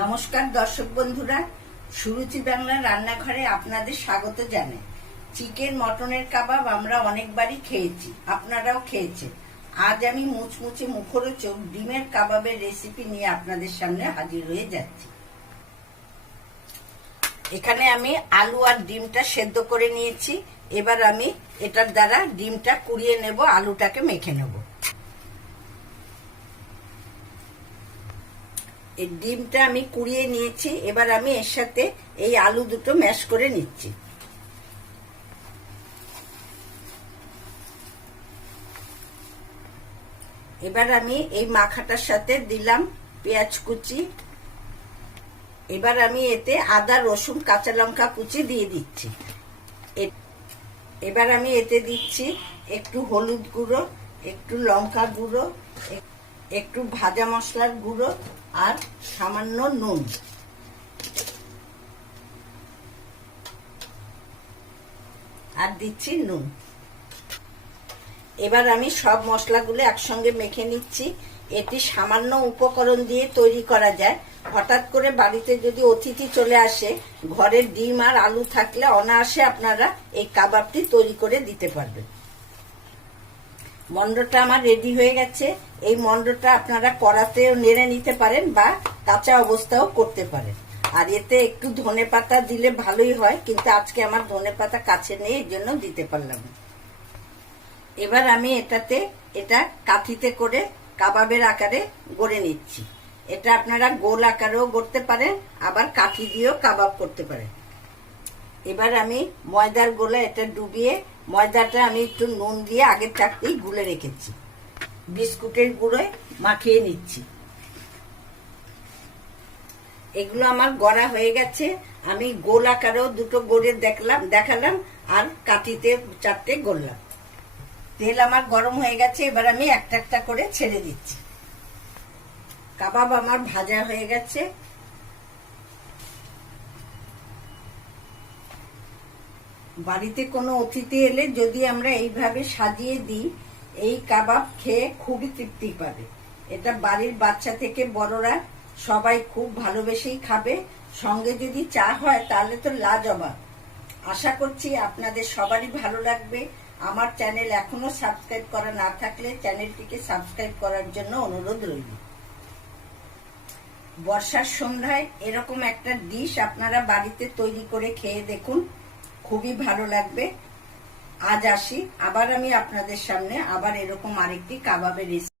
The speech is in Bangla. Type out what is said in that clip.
নমস্কার দর্শক বন্ধুরা, সুরুচি বাংলা রান্নাঘরে আপনাদের স্বাগত জানাই। চিকেন মটনের কাবাব আমরা অনেকবারই খেয়েছি, আপনারাও খেয়েছেন। আজ আমি মুচমুচে মুখরোচক ডিমের কাবাবের রেসিপি নিয়ে আপনাদের সামনে হাজির হয়ে যাচ্ছি। এখানে আমি আলু আর ডিমটা সেদ্ধ করে নিয়েছি। এবার আমি এটার দ্বারা ডিমটা কুড়িয়ে নেব, আলুটাকে মেখে নেব। এই ডিমটা আমি কুড়িয়ে নিয়েছি। এবার আমি এর সাথে এই আলু দুটো ম্যাশ করে নিচ্ছি। এবার আমি এই মাখাটার সাথে দিলাম পেঁয়াজ কুচি। এবার আমি এতে আদা রসুন কাঁচা লঙ্কা কুচি দিয়ে দিচ্ছি। এবার আমি এতে দিচ্ছি একটু হলুদ গুঁড়ো, একটু লঙ্কা গুঁড়ো, একটু ভাজা মশলার গুঁড়ো আর সামান্য নুন। আর দিচ্ছি নুন। এবার আমি সব মশলাগুলো একসঙ্গে মেখে নিচ্ছি। এটি সামান্য উপকরণ দিয়ে তৈরি করা যায়। হঠাৎ করে বাড়িতে যদি অতিথি চলে আসে, ঘরের ডিম আর আলু থাকলে অনায়াসে আপনারা এই কাবাবটি তৈরি করে দিতে পারবেন। মন্ডটা আমার রেডি হয়ে গেছে। এই মন্ডটা আপনারা কড়াতেও নেড়ে নিতে পারেন বা কাঁচা অবস্থাও করতে পারেন। আর এতে একটু ধনেপাতা দিলে ভালোই হয়, কিন্তু আজকে আমার ধনেপাতা কাছে নেই, এর জন্য দিতে পারলাম না। এবার আমি এটা কাঠিতে করে কাবাবের আকারে গড়ে নিচ্ছি। এটা আপনারা গোল আকারেও গড়তে পারেন, আবার কাঠি দিয়েও কাবাব করতে পারেন। এবার আমি ময়দার গোলা এটা ডুবিয়ে, ময়দাটা আমি একটু নুন দিয়ে আগের থাকতেই গুলে রেখেছি। বিস্কুটের গুঁড়োয় মাখিয়ে নিচ্ছি। এগুলো আমার গড়া হয়ে গেছে। আমি গোল আকারেও দুটো গড়ে দেখালাম আর কাঠিতে চারটে গড়লাম। তেল আমার গরম হয়ে গেছে। এবার আমি একটা একটা করে ছেড়ে দিচ্ছি। কাবাব আমার ভাজা হয়ে গেছে। বাড়িতে কোনো অতিথি এলে যদি আমরা এইভাবে সাজিয়ে দিই, এই কাবাব খেয়ে খুবই তৃপ্তি পাবে। এটা বাড়ির বাচ্চা থেকে বড়রা সবাই খুব ভালোবেসেই খাবে। সঙ্গে যদি চা হয় তাহলে তো লাজবাব। আশা করছি আপনাদের সবারই ভালো লাগবে। আমার চ্যানেল এখনো সাবস্ক্রাইব করা না থাকলে চ্যানেলটিকে সাবস্ক্রাইব করার জন্য অনুরোধ রইল। বর্ষার সন্ধ্যায় এরকম একটা ডিশ আপনারা বাড়িতে তৈরি করে খেয়ে দেখুন, খুবই ভালো লাগবে। আজ আসি, আবার আমি আপনাদের সামনে আবার এরকম আরেকটি কাবাবের রেসিপি